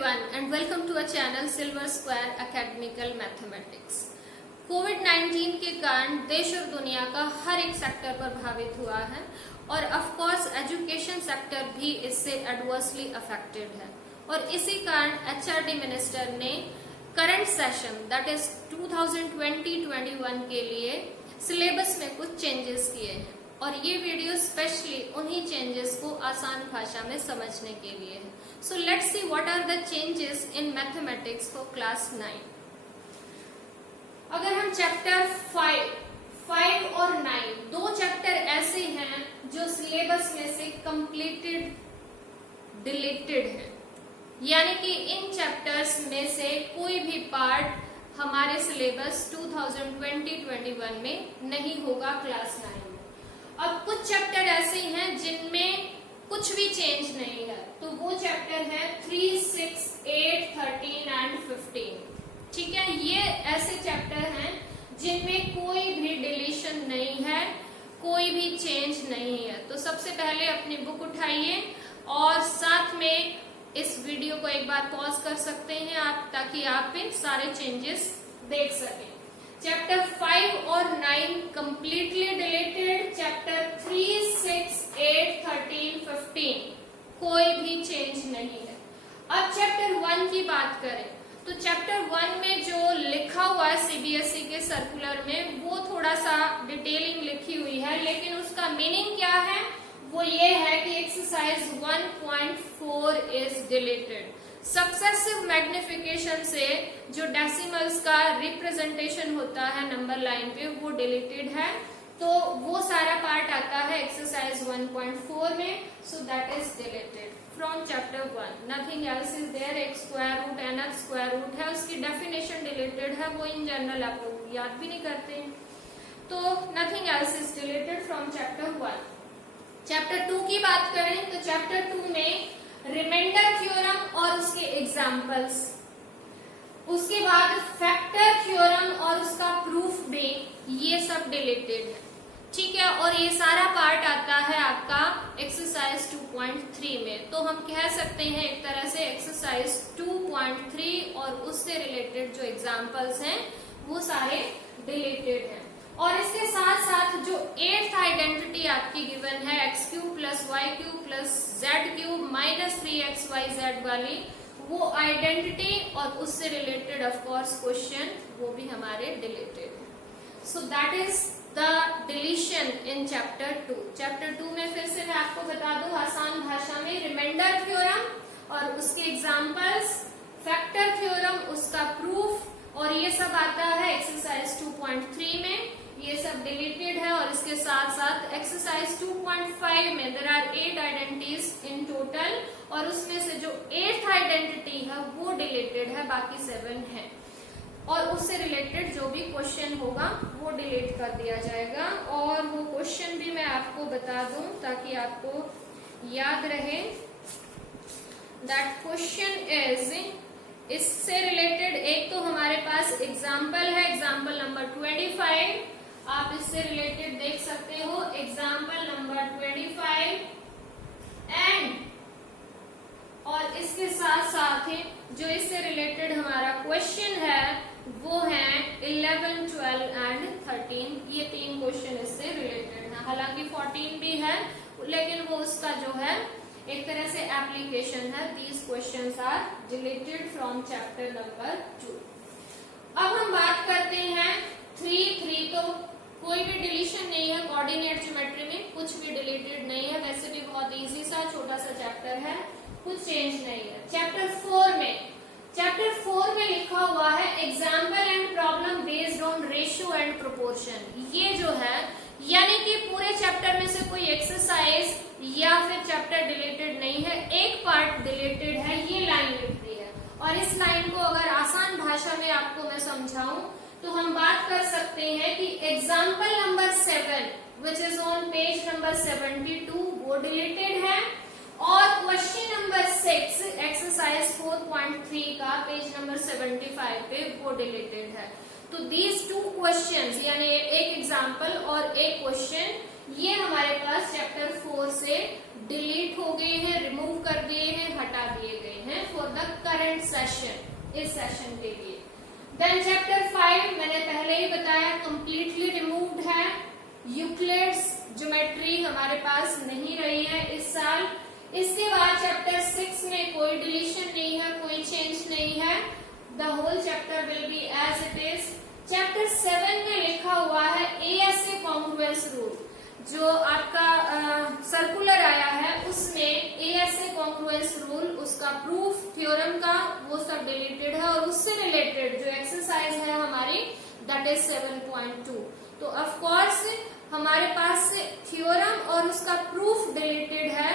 everyone and welcome to our channel Silver Square Academical Mathematics। कोविड-19 के कारण देश और दुनिया का हर एक सेक्टर प्रभावित हुआ है और ऑफ कोर्स एजुकेशन सेक्टर भी इससे एडवर्सली अफेक्टेड है और इसी कारण एचआरडी मिनिस्टर ने करंट सेशन दैट इज 2020-21 के लिए सिलेबस में कुछ चेंजेस किए हैं और ये वीडियो स्पेशली उन्हीं चेंजेस को आसान भाषा में समझने के लिए है। So let's see what are the changes in mathematics for class 9। अगर हम चैप्टर 5 और 9 दो चैप्टर ऐसे हैं जो सिलेबस में से कंप्लीटेड डिलीटेड है, यानी कि इन चैप्टर्स में से कोई भी पार्ट हमारे सिलेबस 2020-21 में नहीं होगा क्लास 9 में। अब कुछ चैप्टर ऐसे हैं जिनमें कुछ भी चेंज नहीं है, तो वो चैप्टर है 3, 6, 8, 13 एंड 15। ठीक है, ये ऐसे चैप्टर हैं जिनमें कोई भी डिलीशन नहीं है, कोई भी चेंज नहीं है। तो सबसे पहले अपनी बुक उठाइए और साथ में इस वीडियो को एक बार पॉज कर सकते हैं आप, ताकि आप इन सारे चेंजेस देख सकें। चैप्टर 5 और 9 कंप्लीटली डिलीटेड, चैप्टर 3, 6, 8, 13, 15 कोई भी चेंज नहीं है। अब चैप्टर 1 की बात करें तो चैप्टर 1 में जो लिखा हुआ है सीबीएसई के सर्कुलर में वो थोड़ा सा डिटेलिंग लिखी हुई है, लेकिन उसका मीनिंग क्या है वो ये है कि exercise 1.4 is deleted. Successive magnification से जो डेसिमल्स का रिप्रेजेंटेशन होता है नंबर लाइन पे वो डिलीटेड है, तो वो सारा पार्ट आता है एक्सरसाइज 1.4 में। So that is deleted from chapter 1। Nothing else is there. एक square root nth square root है, उसकी डेफिनेशन डिलीटेड है, वो इन जनरल आप लोग याद भी नहीं करते, तो nothing else is deleted from chapter 1। Chapter 2 की बात करें तो चैप्टर 2 में रिमाइंडर थ्योरम और उसके एग्जाम्पल्स, उसके बाद फैक्टर थ्योरम और उसका प्रूफ भी, ये सब डिलीटेड है। ठीक है, और ये सारा पार्ट आता है आपका एक्सरसाइज 2.3 में। तो हम कह सकते हैं एक तरह से एक्सरसाइज 2.3 और उससे रिलेटेड जो एग्जाम्पल्स हैं वो सारे डिलीटेड हैं। और इसके साथ साथ जो 8th आइडेंटिटी आपकी गिवन है x³ + y³ + z³ - 3xyz वाली, वो आइडेंटिटी और उससे रिलेटेड ऑफ कोर्स क्वेश्चन वो भी हमारे डिलीटेड है। सो that is the deletion in chapter 2। Chapter 2 में फिर से मैं आपको बता दूं आसान भाषा में, रिमाइंडर थ्योरम और उसके एग्जाम्पल्स, फैक्टर थ्योरम उसका प्रूफ, और ये सब आता है एक्सरसाइज 2.3 में, ये सब डिलीटेड है। और इसके साथ साथ एक्सरसाइज 2.5 में there are 8 identities in total, और उसमें से जो 8th आइडेंटिटी है वो डिलीटेड है, बाकी 7 है। और उससे रिलेटेड जो भी क्वेश्चन होगा वो डिलीट कर दिया जाएगा। और वो क्वेश्चन भी मैं आपको बता दूं ताकि आपको याद रहे। दैट क्वेश्चन इज, इससे रिलेटेड एक तो हमारे पास एग्जाम्पल है, एग्जाम्पल नंबर 25, आप इससे रिलेटेड देख सकते हो एग्जाम्पल नंबर 25 एंड, और इसके साथ साथ ही जो इससे रिलेटेड हमारा क्वेश्चन है वो है 11, 12 एंड 13। ये 3 क्वेश्चन इससे रिलेटेड है, हालांकि 14 भी है लेकिन वो उसका जो है एक तरह से एप्लीकेशन है। These questions are deleted from chapter number 2। अब हम बात करते हैं 3 तो कोई भी डिलीशन नहीं है। कोऑर्डिनेट ज्योमेट्री में कुछ भी डिलीटेड नहीं है, वैसे भी बहुत इजी सा छोटा सा चैप्टर है, कुछ चेंज नहीं है। चैप्टर 4 में लिखा हुआ है example and problem based on ratio and proportion. ये जो है यानी कि पूरे चैप्टर में से कोई एक्सरसाइज या फिर चैप्टर डिलीटेड नहीं है, एक पार्ट डिलीटेड है, ये लाइन लिख रही है। और इस लाइन को अगर आसान भाषा में आपको मैं समझाऊं तो हम बात कर सकते हैं कि example number 7 which is on page number 72 वो डिलीटेड है, और क्वेश्चन नंबर 6 एक्सरसाइज 4.3 का पेज नंबर 75 पे वो डिलीटेड है। तो दीज 2 क्वेश्चंस यानी एक एग्जाम्पल और एक क्वेश्चन, ये हमारे पास चैप्टर 4 से डिलीट हो गए हैं, रिमूव कर दिए हैं, हटा दिए गए हैं फॉर द करंट सेशन, इस सेशन के लिए। देन चैप्टर 5 मैंने पहले ही बताया कंप्लीटली रिमूव्ड है, यूक्लिड्स ज्योमेट्री हमारे पास नहीं रही है इस साल। इसके बाद चैप्टर 6 में कोई डिलीशन नहीं है, कोई चेंज नहीं है, the whole chapter will be as it is. Chapter 7 में लिखा हुआ है एएसए कॉन्ग्रुएंस रूल, जो आपका सर्कुलर आया है उसमें एएसए कॉन्ग्रुएंस रूल, उसका प्रूफ थ्योरम का, वो सब डिलीटेड है और उससे रिलेटेड जो एक्सरसाइज है हमारी दैट इज 7.2। तो ऑफ कोर्स हमारे पास थ्योरम और उसका प्रूफ डिलीटेड है,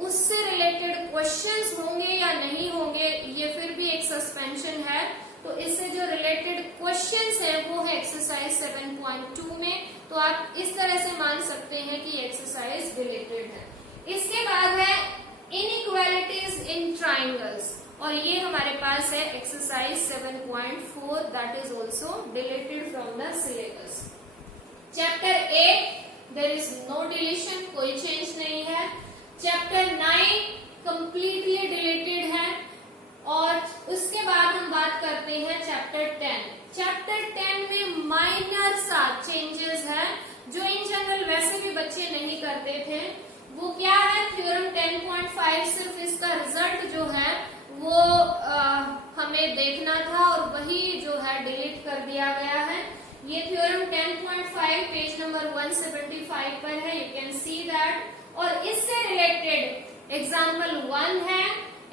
उससे रिलेटेड क्वेश्चंस होंगे या नहीं होंगे ये फिर भी एक सस्पेंशन है। तो इससे जो रिलेटेड क्वेश्चंस है वो है एक्सरसाइज 7.2 में, तो आप इस तरह से मान सकते हैं कि एक्सरसाइज रिलेटेड है। इसके बाद है इनइक्वालिटीज इन ट्राइंगल्स, और ये हमारे पास है exercise 7.4 that is also deleted from the syllabus. Chapter 8 there is no deletion, कोई चेंज नहीं है। चैप्टर 9 कंप्लीटली डिलीटेड है। और उसके बाद हम बात करते हैं चैप्टर 10। चैप्टर 10 में माइनर सा चेंजेस है जो इन जनरल वैसे भी बच्चे नहीं करते थे। वो क्या है, थ्योरम 10.5 सिर्फ इसका रिजल्ट जो है वो हमें देखना था और वही जो है डिलीट कर दिया गया है। ये थ्योरम 10.5 पेज नंबर 175 पर है, यू कैन सी दैट। और इससे रिलेटेड एग्जाम्पल 1 है,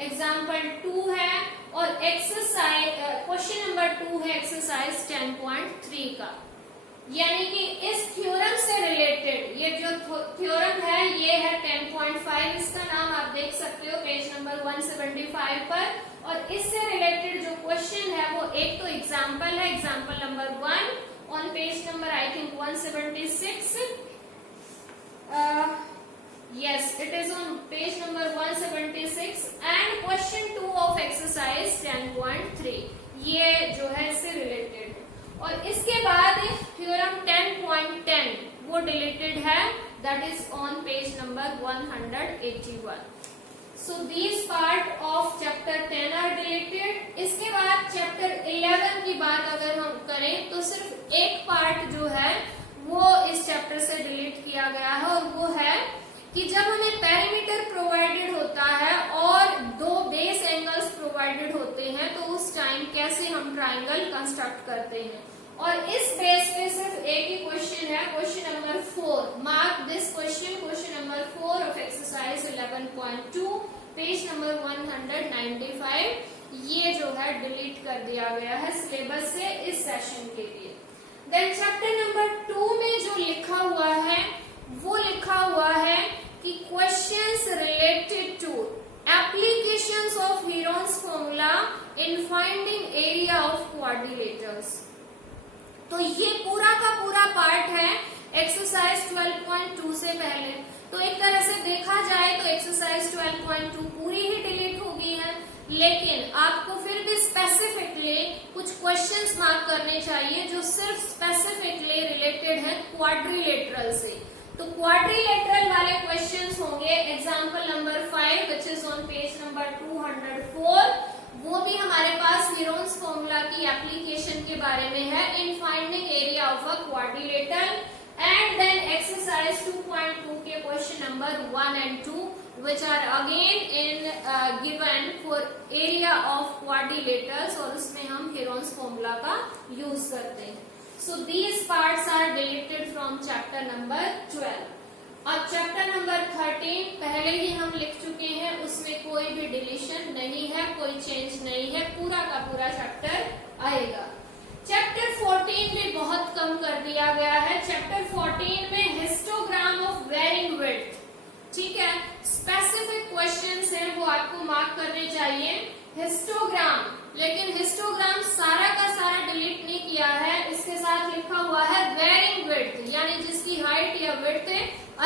एग्जाम्पल 2 है और एक्सरसाइज क्वेश्चन नंबर 2 है एक्सरसाइज 10.3 का। यानी कि इस थ्योरम से रिलेटेड ये जो थ्योरम है ये है 10.5, इसका नाम आप देख सकते हो पेज नंबर 175 पर। और इससे रिलेटेड जो क्वेश्चन है वो एक तो एग्जाम्पल है, example number 1 on page number I think 176। Yes, it is on page number 176 and question 2 of exercise 10.3, ये जो है इससे रिलेटेड है। और इसके बाद थ्योरम 10.10 वो डिलीटेड है, that is on page number 181। So these part of chapter 10 are deleted। इसके बाद चैप्टर 11 की बात अगर हम करें तो सिर्फ एक पार्ट जो है वो इस चैप्टर से डिलीट किया गया है, और वो है कि जब हमें पेरीमीटर प्रोवाइडेड होता है और 2 बेस एंगल्स प्रोवाइडेड होते हैं तो उस टाइम कैसे हम ट्राइंगल कंस्ट्रक्ट करते हैं। और इस बेस पे सिर्फ एक ही क्वेश्चन है, question number 4। Mark this question, question number 4 of exercise 11.2 page number 195। ये जो है डिलीट कर दिया गया है सिलेबस से इस सेशन के लिए। देन चैप्टर नंबर 2 में जो लिखा हुआ है वो लिखा हुआ है कि questions related to applications of Heron's formula in finding area of quadrilaterals. तो ये पूरा का पूरा पार्ट है एक्सरसाइज 12.2 से पहले। तो एक तरह से देखा जाए तो एक्सरसाइज 12.2 पूरी ही डिलीट हो गई है, लेकिन आपको फिर भी स्पेसिफिकली कुछ क्वेश्चंस मार्क करने चाहिए जो सिर्फ स्पेसिफिकली रिलेटेड है क्वाड्रिलेटरल से। तो क्वाड्रिलेटरल वाले क्वेश्चंस होंगे example number 5 which is on page number 204। वो भी हमारे पास हीरोन्स फॉर्मूला की एप्लीकेशन के बारे में है in finding area of a quadrilateral. And then exercise 2.2 के question number 1 and 2 which are again in given for area of quadrilaterals, और उसमें हम हीरोन्स फॉर्मूला का यूज करते हैं। So these parts are deleted from chapter number 12। अब chapter number 13 पहले ही हम लिख चुके हैं, उसमें कोई भी डिलीशन नहीं है, कोई चेंज नहीं है, पूरा का पूरा चैप्टर आएगा। चैप्टर 14 में बहुत कम कर दिया गया है। चैप्टर 14 में हिस्टोग्राम ऑफ वेरिंग विड्थ, ठीक है, स्पेसिफिक क्वेश्चंस हैं वो आपको मार्क करने चाहिए। हिस्टोग्राम, लेकिन हिस्टोग्राम सारा का सारा डिलीट नहीं किया है, इसके साथ लिखा हुआ है वेरिंग विड्थ, यानी जिसकी हाइट या विड्थ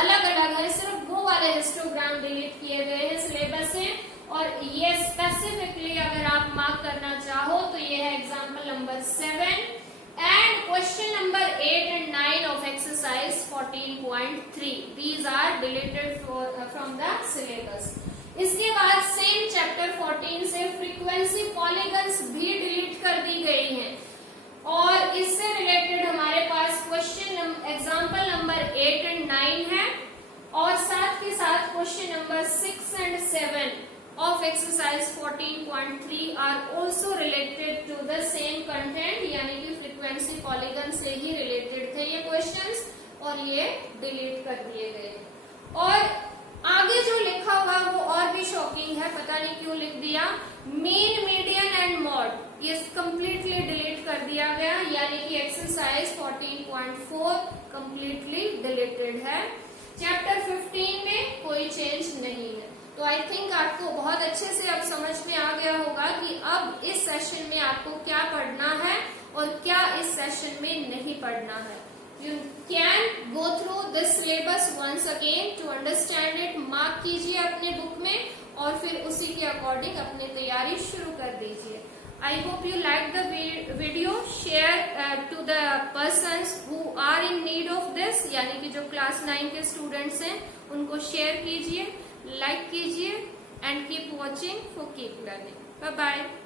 अलग अलग है, सिर्फ वो वाले हिस्टोग्राम डिलीट किए गए हैं सिलेबस से। और ये स्पेसिफिकली अगर आप मार्क करना चाहो तो ये है example number 7 and question number 8 and 9 of exercise 14.3। These are deleted from the syllabus। इसके बाद सेम चैप्टर 14 से फ्रीक्वेंसी एग्जाम्पल नंबर 8 एंड 9 है और साथ के साथ question number 6 and 7 of exercise 14.3 are also related to the same content, यानी कि फ्रीक्वेंसी पॉलीगन से ही रिलेटेड थे ये क्वेश्चंस और ये डिलीट कर दिए गए। और आगे जो लिखा हुआ वो और भी शॉकिंग है, पता नहीं क्यों लिख दिया, मीन, मीडियन एंड मॉड, ये कंप्लीटली डिलीट कर दिया गया, यानी कि एक्सरसाइज 14.4 कंप्लीटली डिलीटेड है। चैप्टर 15 में कोई चेंज नहीं है। तो आई थिंक आपको बहुत अच्छे से अब समझ में आ गया होगा कि अब इस सेशन में आपको क्या पढ़ना है और क्या इस सेशन में नहीं पढ़ना है। You can go through this syllabus once again to understand it, mark कीजिए अपने बुक में और फिर उसी के अकॉर्डिंग अपनी तैयारी शुरू कर दीजिए। I hope you like the video, share to the persons who are in need of this, यानी कि जो क्लास 9 के स्टूडेंट्स हैं उनको शेयर कीजिए, लाइक कीजिए and keep watching for keep learning. Bye bye.